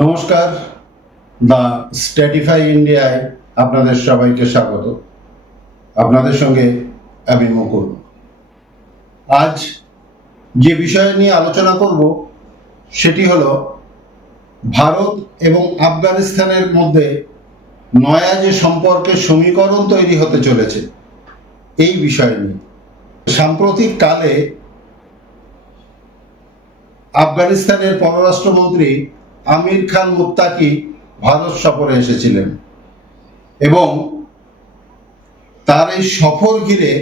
নমস্কার, দ্য স্ট্যাটিফাই ইন্ডিয়ায় আপনাদের সবাইকে স্বাগত। আপনাদের সঙ্গে আমি মুকুল। আজ যে বিষয় নিয়ে আলোচনা করব সেটি হলো ভারত এবং আফগানিস্তানের মধ্যে নয়া যে সম্পর্কের সমীকরণ তৈরি হতে চলেছে এই বিষয় নিয়ে। সাম্প্রতিক কালে আফগানিস্তানের পররাষ্ট্রমন্ত্রী আমির খান মুত্তাকি ভারত সফরে এসেছিলেন এবং তার এই সফর ঘিরে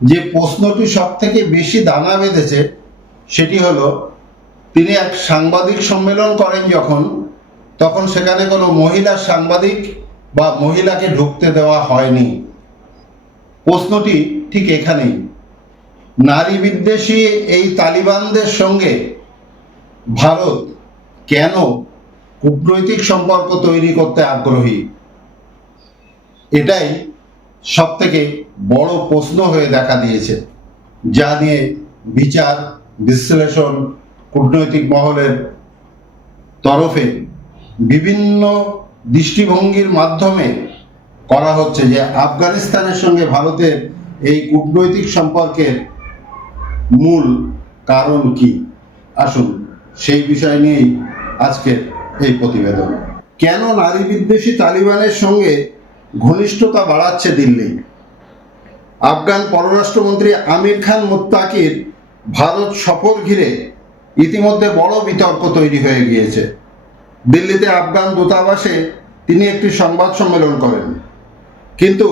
যে প্রশ্নটি সব থেকে বেশি দানা বেঁধেছে সেটি হলো, তিনি এক সাংবাদিক সম্মেলন করেন তখন সেখানে কোনো মহিলা সাংবাদিক বা মহিলাকে ঢুকতে দেওয়া হয়নি। প্রশ্নটি ঠিক এখানেই। নারী বিদ্বেষী এই তালিবানদের সঙ্গে ভারত কেন কূটনৈতিক সম্পর্ক তৈরি করতে আগ্রহী, এটাই সব থেকে বড় প্রশ্ন হয়ে দেখা দিয়েছে, যা নিয়ে বিচার বিশ্লেষণ কূটনৈতিক মহলের তরফে বিভিন্ন দৃষ্টিভঙ্গির মাধ্যমে করা হচ্ছে যে আফগানিস্তানের সঙ্গে ভারতের এই কূটনৈতিক সম্পর্কের মূল কারণ কি। আসুন সেই বিষয় নিয়েই আজকের এই প্রতিবেদন। কেন নারী বিদ্বেষী তালিবানের সঙ্গে ঘনিষ্ঠতা বাড়াচ্ছে দিল্লি? আফগান পররাষ্ট্রমন্ত্রী আমির খান মুত্তাকির ভারত সফর ঘিরে ইতিমধ্যে বড় বিতর্ক তৈরি হয়ে গিয়েছে। দিল্লিতে আফগান দূতাবাসে তিনি একটি সংবাদ সম্মেলন করেন, কিন্তু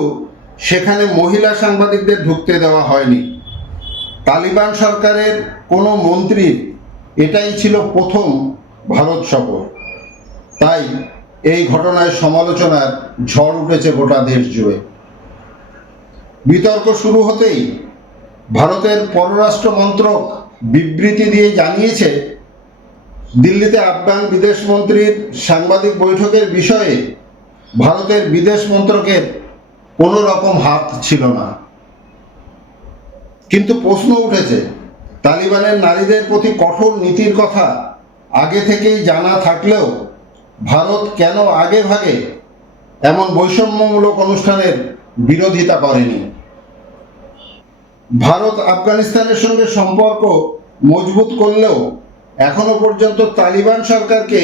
সেখানে মহিলা সাংবাদিকদের ঢুকতে দেওয়া হয়নি। তালিবান সরকারের কোনো মন্ত্রীর এটাই ছিল প্রথম ভারত সফর, তাই এই ঘটনায় সমালোচনার ঝড় উঠেছে গোটা দেশ জুড়ে। বিতর্ক শুরু হতেই ভারতের পররাষ্ট্র মন্ত্রক বিবৃতি দিয়ে জানিয়েছে, দিল্লিতে আফগান বিদেশ মন্ত্রীর সাংবাদিক বৈঠকের বিষয়ে ভারতের বিদেশ মন্ত্রকের কোনো রকম হাত ছিল না। কিন্তু প্রশ্ন উঠেছে, তালিবানের নারীদের প্রতি কঠোর নীতির কথা আগে থেকেই জানা থাকলেও ভারত কেন আগে ভাগে এমন বৈষম্যমূলক অনুষ্ঠানের বিরোধিতা করেনি? ভারত আফগানিস্তানের সঙ্গে সম্পর্ক মজবুত করলেও এখনো পর্যন্ত তালিবান সরকারকে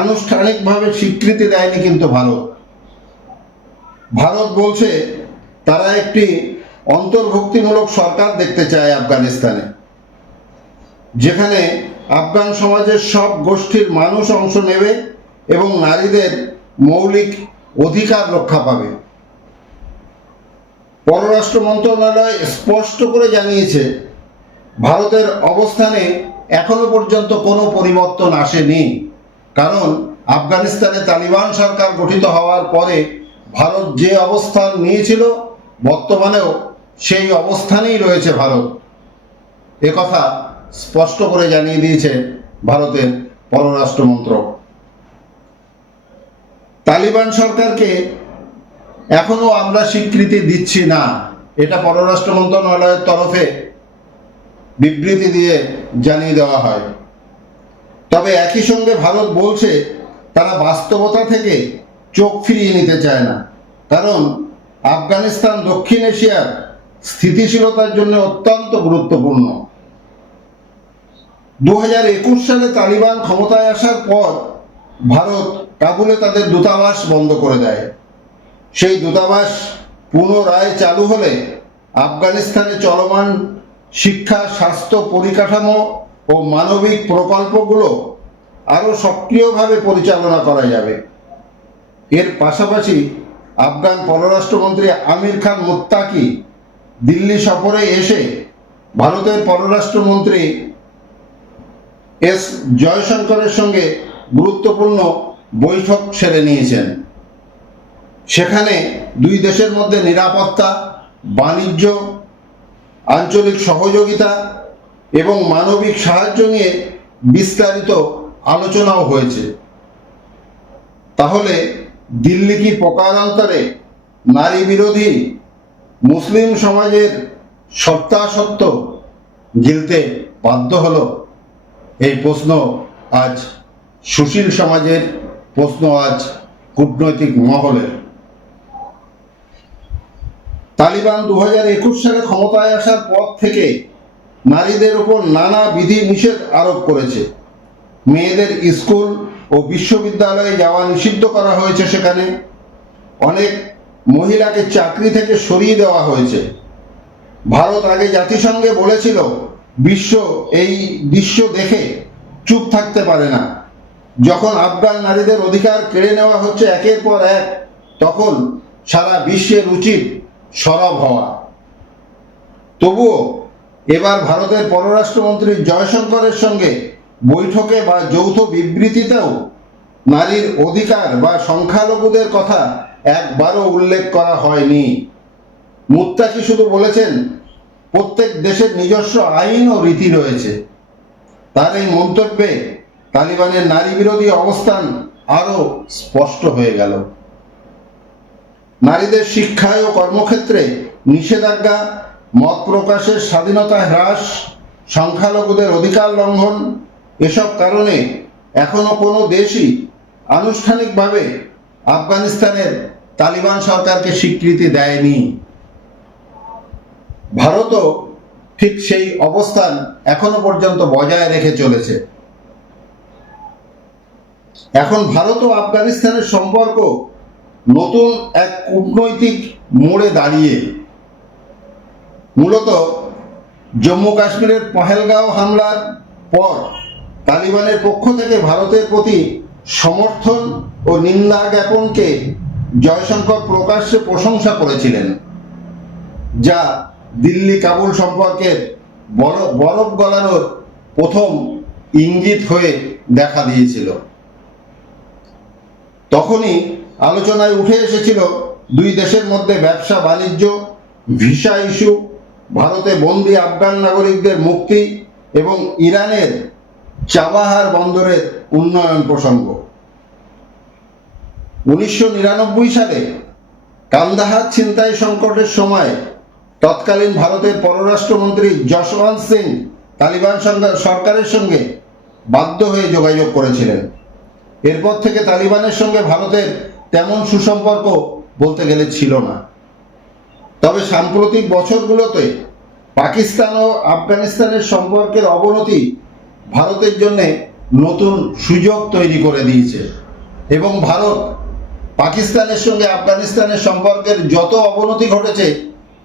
আনুষ্ঠানিকভাবে স্বীকৃতি দেয়নি। কিন্তু ভারত বলছে তারা একটি অন্তর্ভুক্তিমূলক সরকার দেখতে চায় আফগানিস্তানে, যেখানে আফগান সমাজের সব গোষ্ঠীর মানুষ অংশ নেবে এবং নারীদের মৌলিক অধিকার রক্ষা পাবে। পররাষ্ট্র মন্ত্রণালয় স্পষ্ট করে জানিয়েছে, ভারতের অবস্থানে এখনো পর্যন্ত কোনো পরিবর্তন আসেনি, কারণ আফগানিস্তানে তালিবান সরকার গঠিত হওয়ার পরে ভারত যে অবস্থান নিয়েছিল বর্তমানেও সেই অবস্থানেই রয়েছে ভারত। একথা স্পষ্ট করে জানিয়ে দিয়েছে ভারতের পররাষ্ট্র মন্ত্রক। তালিবান সরকারকে এখনো আমরা স্বীকৃতি দিচ্ছি না, এটা পররাষ্ট্র মন্ত্রণালয়ের তরফে বিবৃতি দিয়ে জানিয়ে দেওয়া হয়। তবে একই সঙ্গে ভারত বলছে তারা বাস্তবতা থেকে চোখ ফিরিয়ে নিতে চায় না, কারণ আফগানিস্তান দক্ষিণ এশিয়ার স্থিতিশীলতার জন্য অত্যন্ত গুরুত্বপূর্ণ। 2021 সালে তালিবান ক্ষমতায় আসার পর ভারত কাবুলে তাদের দূতাবাস বন্ধ করে দেয়। সেই দূতাবাস পুনরায় চালু হলে আফগানিস্তানে চলমান শিক্ষা, স্বাস্থ্য পরিকাঠামো ও মানবিক প্রকল্পগুলো আরও সক্রিয়ভাবে পরিচালনা করা যাবে। এর পাশাপাশি আফগান পররাষ্ট্রমন্ত্রী আমির খান মুত্তাকি দিল্লি সফরে এসে ভারতের পররাষ্ট্রমন্ত্রী এস জয়শঙ্করের সঙ্গে গুরুত্বপূর্ণ বৈঠক সেরে নিয়েছেন। সেখানে দুই দেশের মধ্যে নিরাপত্তা, বাণিজ্য, আঞ্চলিক সহযোগিতা এবং মানবিক সাহায্য নিয়ে বিস্তারিত আলোচনাও হয়েছে। তাহলে দিল্লি কি প্রকারান্তরে নারী বিরোধী মুসলিম সমাজের সত্যাসত্য গিলতে বাধ্য হলো? এই প্রশ্ন আজ সুশীল সমাজের প্রশ্ন আজ কূটনৈতিক মহলের। তালিবান 2021 সালে ক্ষমতায় আসার পর থেকে নারীদের উপর নানা বিধি নিষেধ আরোপ করেছে। মেয়েদের স্কুল ও বিশ্ববিদ্যালয়ে যাওয়া নিষিদ্ধ করা হয়েছে। সেখানে অনেক মহিলাকে চাকরি থেকে সরিয়ে দেওয়া হয়েছে। ভারত আগে জাতিসংঘে বলেছিল বিশ্ব এই দৃশ্য দেখে চুপ থাকতে পারে না। যখন আফগান নারীদের অধিকার কেড়ে নেওয়া হচ্ছে একের পর এক, তখন সারা বিশ্বের উচিত সরব হওয়া। তবুও এবার ভারতের পররাষ্ট্রমন্ত্রী জয়শঙ্করের সঙ্গে বৈঠকে বা যৌথ বিবৃতিতেও নারীর অধিকার বা সংখ্যালঘুদের কথা একবারও উল্লেখ করা হয়নি। মুত্তাকি শুধু বলেছেন প্রত্যেক দেশের নিজস্ব আইন ও রীতি রয়েছে। তার এই মন্তব্যে তালিবানের নারী বিরোধী অবস্থান আরো স্পষ্ট হয়ে গেল। নারীদের শিক্ষায় ও কর্মক্ষেত্রে নিষেধাজ্ঞা, মত প্রকাশের স্বাধীনতা হ্রাস, সংখ্যালঘুদের অধিকার লঙ্ঘন, এসব কারণে এখনো কোনো দেশই আনুষ্ঠানিকভাবে আফগানিস্তানের তালিবান সরকারকে স্বীকৃতি দেয়নি। ভারতও ঠিক সেই অবস্থান এখনো পর্যন্ত বজায় রেখে চলেছে। এখন ভারত ও আফগানিস্তানের সম্পর্ক নতুন এক কূটনৈতিক মোড়ে দাঁড়িয়ে। মূলত জম্মু কাশ্মীরের পহেলগাঁও হামলার পর তালিবানের পক্ষ থেকে ভারতের প্রতি সমর্থন ও নিন্দা জ্ঞাপনকে জয়শঙ্কর প্রকাশ্যে প্রশংসা করেছিলেন, যা দিল্লি কাবুল সম্পর্কের বরফ গলানোর প্রথম ইঙ্গিত হয়ে দেখা দিয়েছিল। তখনই আলোচনায় উঠে এসেছিল দুই দেশের মধ্যে ব্যবসা বাণিজ্য, ভিসা ইস্যু, ভারতে বন্দী আফগান নাগরিকদের মুক্তি এবং ইরানের চাবাহার বন্দরের উন্নয়ন প্রসঙ্গ। 1999 সালে কান্দাহার ছিনতাই সংকটের সময় তৎকালীন ভারতের পররাষ্ট্রমন্ত্রী যশবন্ত সিং তালিবান সরকারের সঙ্গে বাধ্য হয়ে যোগাযোগ করেছিলেন। এরপর থেকে তালিবানের সঙ্গে ভারতের তেমন সুসম্পর্ক বলতে গেলে ছিল না। তবে সাম্প্রতিক বছরগুলোতে পাকিস্তান ও আফগানিস্তানের সম্পর্কের অবনতি ভারতের জন্য নতুন সুযোগ তৈরি করে দিয়েছে এবং ভারত পাকিস্তানের সঙ্গে আফগানিস্তানের সম্পর্কের যত অবনতি ঘটেছে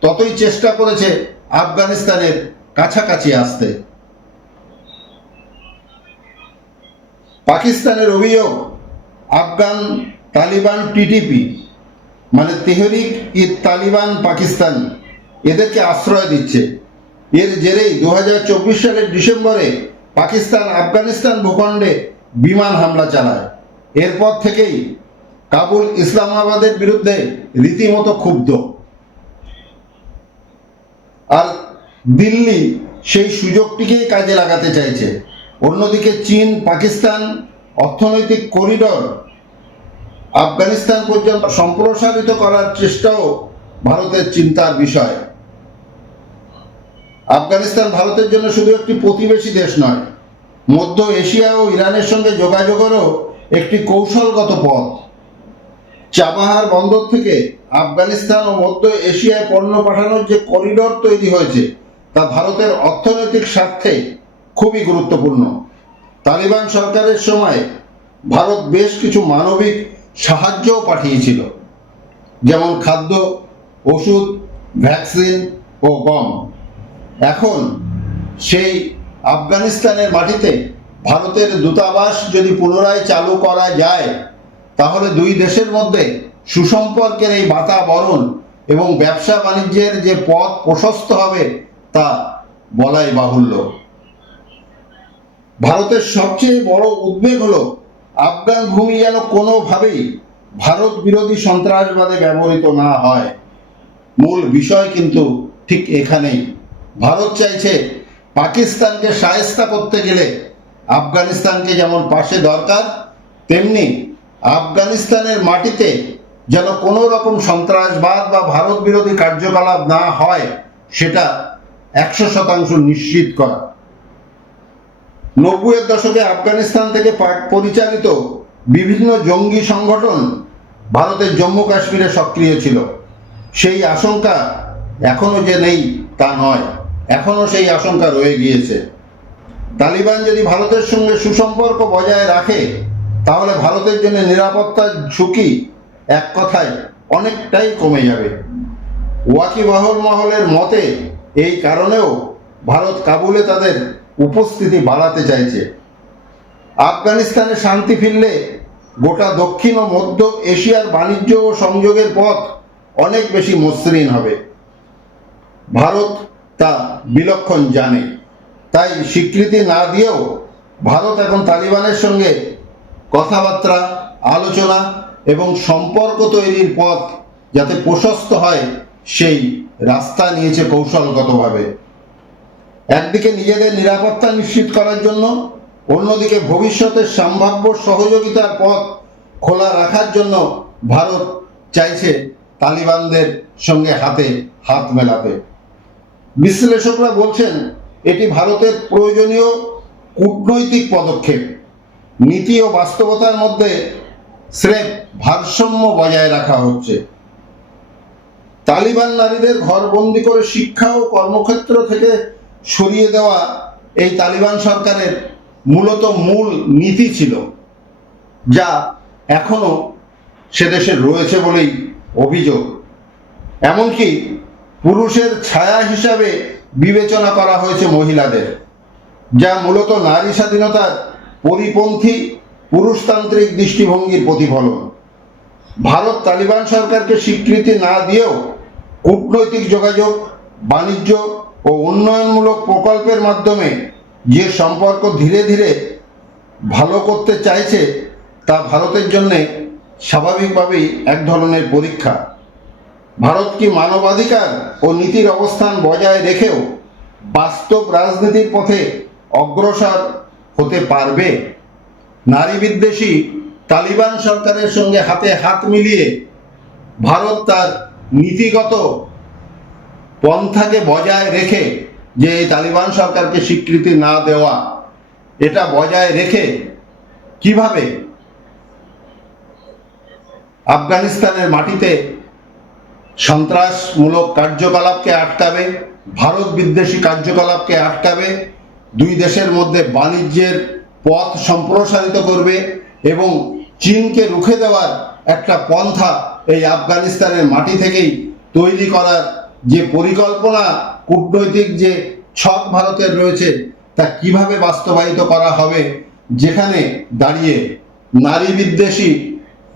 ততই চেষ্টা করেছে আফগানিস্তানের কাছাকাছি আসতে। পাকিস্তানের অভিযোগ আফগান তালিবান টিটিপি মানে তেহরিক ই তালিবান পাকিস্তান এদেরকে আশ্রয় দিচ্ছে। এর জেরেই 2024 সালের ডিসেম্বরে পাকিস্তান আফগানিস্তান ভূখণ্ডে বিমান হামলা চালায়। এরপর থেকেই কাবুল ইসলামাবাদের বিরুদ্ধে রীতিমতো ক্ষুব্ধ, আর দিল্লি সেই সুযোগটিকেই কাজে লাগাতে চাইছে। অন্যদিকে চীন পাকিস্তান অর্থনৈতিক করিডর আফগানিস্তান পর্যন্ত সম্প্রসারিত করার চেষ্টাও ভারতের চিন্তার বিষয়। আফগানিস্তান ভারতের জন্য শুধু একটি প্রতিবেশী দেশ নয়, মধ্য এশিয়া ও ইরানের সঙ্গে যোগাযোগেরও একটি কৌশলগত পথ। চাবাহার বন্দর থেকে আফগানিস্তান ও মধ্য এশিয়ায় পণ্য পাঠানোর যে করিডর তৈরি হয়েছে তা ভারতের অর্থনৈতিক স্বার্থে খুবই গুরুত্বপূর্ণ। তালিবান সরকারের সময় ভারত বেশ কিছু মানবিক সাহায্যও পাঠিয়েছিল, যেমন খাদ্য, ওষুধ, ভ্যাকসিন ও গম। এখন সেই আফগানিস্তানের মাটিতে ভারতের দূতাবাস যদি পুনরায় চালু করা যায়, তাহলে দুই দেশের মধ্যে সুসম্পর্কের এই বাতাবরণ এবং ব্যবসা বাণিজ্যের যে পথ প্রশস্ত হবে তা বলাই বাহুল্য। ভারতের সবচেয়ে বড় উদ্বেগ হলো আফগান ভূমি যেন কোনোভাবেই ভারত বিরোধী সন্ত্রাসবাদে ব্যবহৃত না হয়। মূল বিষয় কিন্তু ঠিক এখানেই। ভারত চাইছে পাকিস্তানকে শায়েস্তা করতে গেলে আফগানিস্তানকে যেমন পাশে দরকার, তেমনি আফগানিস্তানের মাটিতে যেন কোনো রকম সন্ত্রাসবাদ বা ভারত বিরোধী কার্যকলাপ না হয় সেটা 100% নিশ্চিত করা। 90-এর দশকে আফগানিস্তান থেকে পরিচালিত বিভিন্ন জঙ্গি সংগঠন ভারতের জম্মু কাশ্মীরে সক্রিয় ছিল। সেই আশঙ্কা এখনো যে নেই তা নয়, এখনো সেই আশঙ্কা রয়ে গিয়েছে। তালিবান যদি ভারতের সঙ্গে সুসম্পর্ক বজায় রাখে তাহলে ভারতের জন্য নিরাপত্তার ঝুঁকি এক কথায় অনেকটাই কমে যাবে। ওয়াকিবহাল মহলের মতে এই কারণেও ভারত কাবুলে তাদের উপস্থিতি বাড়াতে চাইছে। আফগানিস্তানে শান্তি ফিরলে গোটা দক্ষিণ ও মধ্য এশিয়ার বাণিজ্য ও সংযোগের পথ অনেক বেশি মসৃণ হবে। ভারত তা বিলক্ষণ জানে, তাই স্বীকৃতি না দিয়েও ভারত এখন তালিবানের সঙ্গে কথাবার্তা, আলোচনা এবং সম্পর্ক তৈরির পথ যাতে প্রশস্ত হয় সেই রাস্তা নিয়েছে কৌশলগতভাবে। একদিকে নিজেদের নিরাপত্তা নিশ্চিত করার জন্য, অন্যদিকে ভবিষ্যতের সম্ভাব্য সহযোগিতার পথ খোলা রাখার জন্য ভারত চাইছে তালিবানদের সঙ্গে হাতে হাত মেলাতে। বিশ্লেষকরা বলছেন এটি ভারতের প্রয়োজনীয় কূটনৈতিক পদক্ষেপ। নীতি ও বাস্তবতার মধ্যে স্রেফ ভারসাম্য বজায় রাখা হচ্ছে। তালিবান নারীদের ঘরবন্দি করে শিক্ষা ও কর্মক্ষেত্র থেকে সরিয়ে দেওয়া এই তালিবান সরকারের মূল নীতি ছিল, যা এখনো সে দেশে রয়েছে বলেই অভিযোগ। এমনকি পুরুষের ছায়া হিসাবে বিবেচনা করা হয়েছে মহিলাদের, যা মূলত নারী স্বাধীনতার পরিপন্থী পুরুষতান্ত্রিক দৃষ্টিভঙ্গির প্রতিফলন। ভারত তালিবান সরকারকে স্বীকৃতি না দিয়েও কূটনৈতিক যোগাযোগ, বাণিজ্য ও উন্নয়নমূলক প্রকল্পের মাধ্যমে যে সম্পর্ক ধীরে ধীরে ভালো করতে চাইছে তা ভারতের জন্য স্বাভাবিকভাবেই এক ধরনের পরীক্ষা। ভারত কি মানবাধিকার ও নীতির অবস্থান বজায় রেখেও বাস্তব রাজনীতির পথে অগ্রসর হতে পারবে? নারী বিদ্বেষী তালিবান সরকারের সঙ্গে হাতে হাত মিলিয়ে ভারত তার নীতিগত পন্থাকে বজায় রেখে, যে এই তালিবান সরকারকে স্বীকৃতি না দেওয়া, এটা বজায় রেখে কিভাবে আফগানিস্তানের মাটিতে সন্ত্রাসমূলক কার্যকলাপকে আটকাবে, ভারত বিদ্বেষী কার্যকলাপকে আটকাবে, দুই দেশের মধ্যে বাণিজ্যের পথ সম্প্রসারিত করবে এবং চীনকে রুখে দেওয়ার একটা পন্থা এই আফগানিস্তানের মাটি থেকেই তৈরি করার যে পরিকল্পনা, কূটনৈতিক যে ছক ভারতের রয়েছে, তা কিভাবে বাস্তবায়িত করা হবে, যেখানে দাঁড়িয়ে নারী বিদ্বেষী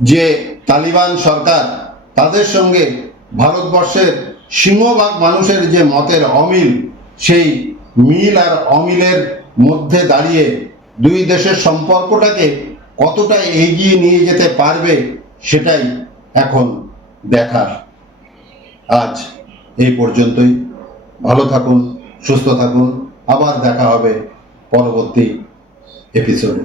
যে তালিবান সরকার, তাদের সঙ্গে ভারতবর্ষের সিংহভাগ মানুষের যে মতের অমিল, সেই মিল আর অমিলের মধ্যে দাঁড়িয়ে দুই দেশের সম্পর্কটাকে কতটা এগিয়ে নিয়ে যেতে পারবে, সেটাই এখন দেখার। আজ এই পর্যন্তই। ভালো থাকুন, সুস্থ থাকুন। আবার দেখা হবে পরবর্তী এপিসোডে।